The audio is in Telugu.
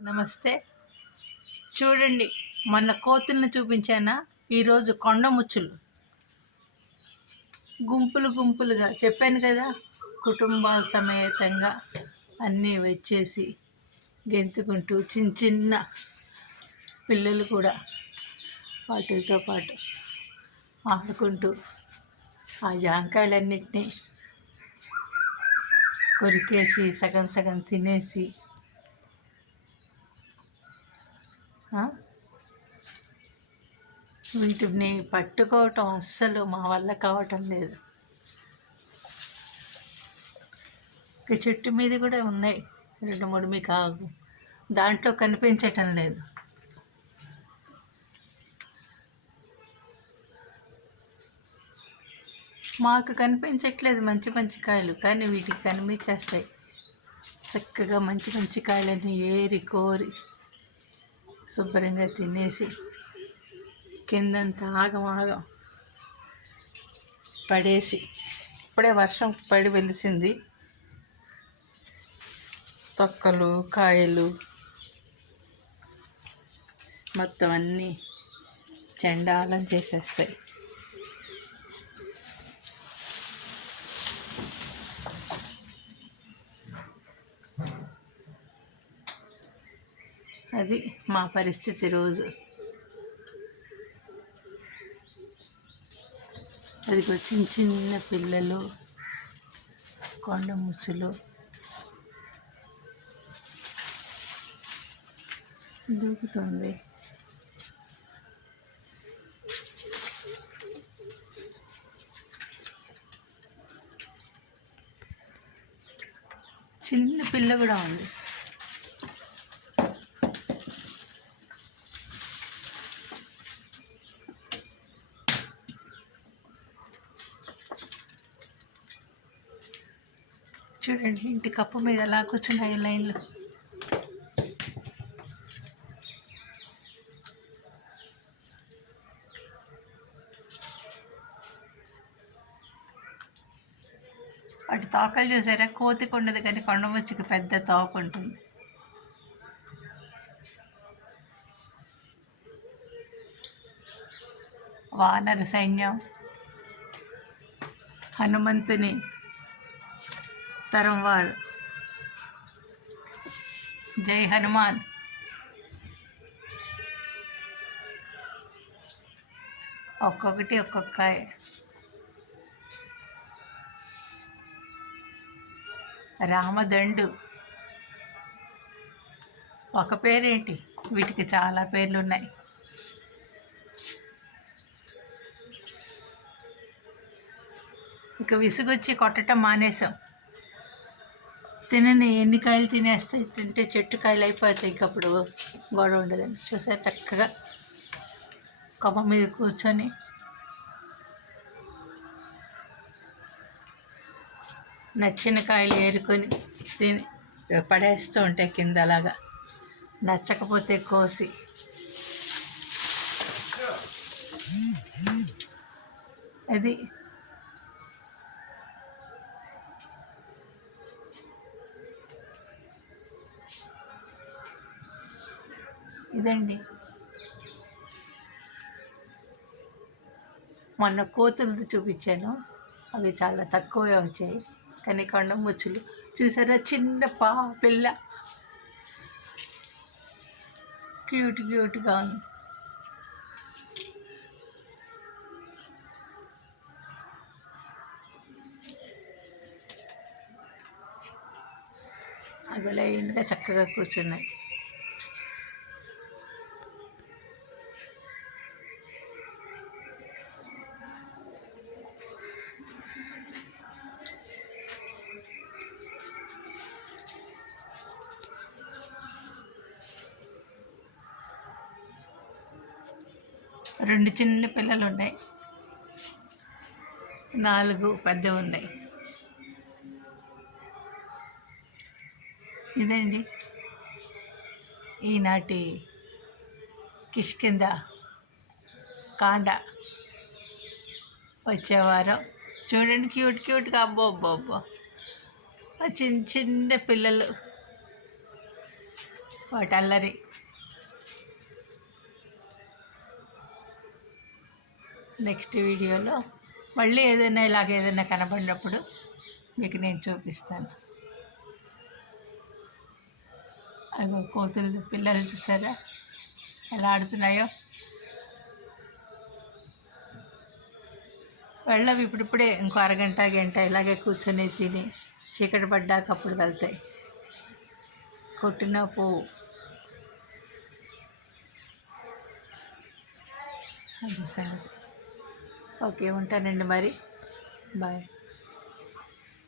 నమస్తే. చూడండి మొన్న కోతుల్ని చూపించానా? ఈరోజు కొండ ముచ్చులు. గుంపులు గుంపులుగా చెప్పాను కదా కుటుంబాల సమేతంగా అన్నీ వచ్చేసి గెంతుకుంటూ చిన్న చిన్న పిల్లలు కూడా వాటితో పాటు ఆడుకుంటూ ఆ జాంకాయలన్నింటినీ కొరికేసి సగం సగం తినేసి ఆ? వీటిని పట్టుకోవటం అస్సలు మా వల్ల కావటం లేదు. ఇక చెట్టు మీద కూడా ఉన్నాయి. రెండు మూడు మీకు ఆగు దాంట్లో కనిపించటం లేదు. మాకు కనిపించట్లేదు మంచి మంచి కాయలు కానీ వీటికి కనిపించేస్తాయి. చక్కగా మంచి మంచి కాయలన్నీ ఏరి కోరి శుభ్రంగా తినేసి కిందంతా ఆగమాగం పడేసి ఇప్పుడే వర్షం పడి వెలిసింది. తొక్కలు కాయలు మొత్తం అన్నీ చెండాలం చేసేస్తాయి. అది మా పరిస్థితి రోజు. అది చిన్న చిన్న పిల్లలు కొండ ముచ్చులు. దూకుతుంది. చిన్న పిల్ల కూడా ఉంది. చూడండి ఇంటి కప్పు మీద ఎలా కూర్చున్నాయి లైన్లు. వాటి తోకలు చూసారా? కోతికి ఉండదు కానీ కొండముచ్చికి పెద్ద తోక ఉంటుంది. వానర సైన్యం. హనుమంతుని తరం వారు. జై హనుమాన్. ఒక్కొక్కటి ఒక్కొక్క రామదండు. ఒక పేరేంటి? వీటికి చాలా పేర్లు ఉన్నాయి ఇక విసుగొచ్చి కొట్టడం మానేసాం తినని ఎన్ని కాయలు తినేస్తాయి? తింటే చెట్టు కాయలు అయిపోతాయి. ఇంకప్పుడు గొడవ ఉండదని చూసారు చక్కగా కొమ్మ మీద కూర్చొని నచ్చిన కాయలు ఏరుకొని తిని పడేస్తూ ఉంటాయి కింద అలాగా నచ్చకపోతే కోసి. అది ఇదండి. మొన్న కోతులది చూపించాను. అవి చాలా తక్కువే వచ్చాయి. కానీ కొండముచ్చులు చూసారా? చిన్న పా పిల్ల. క్యూట్ క్యూట్గా ఉంది. అవి లైన్గా చక్కగా కూర్చున్నాయి. రెండు చిన్న పిల్లలు ఉన్నాయి. నాలుగు పెద్ద ఉన్నాయి. ఇదండి. ఈనాటి కిష్కింద కాండ వచ్చేవారం. చూడండి క్యూట్ క్యూట్గా అబ్బో అబ్బో అబ్బో. చిన్న చిన్న పిల్లలు వాటి అల్లరి. నెక్స్ట్ వీడియోలో మళ్ళీ ఏదైనా ఇలాగ ఏదైనా కనబడినప్పుడు మీకు నేను చూపిస్తాను. అగో కోతులు పిల్లలు చూసారా? ఎలా ఆడుతున్నాయో? వెళ్ళవి ఇప్పుడిప్పుడే ఇంకో అరగంట గంట ఇలాగే కూర్చొని తిని చీకటి పడ్డాక అప్పుడు వెళ్తాయి. కొట్టిన పువ్వు అది సంగతి. ఓకే ఉంటానండి మరి. బాయ్.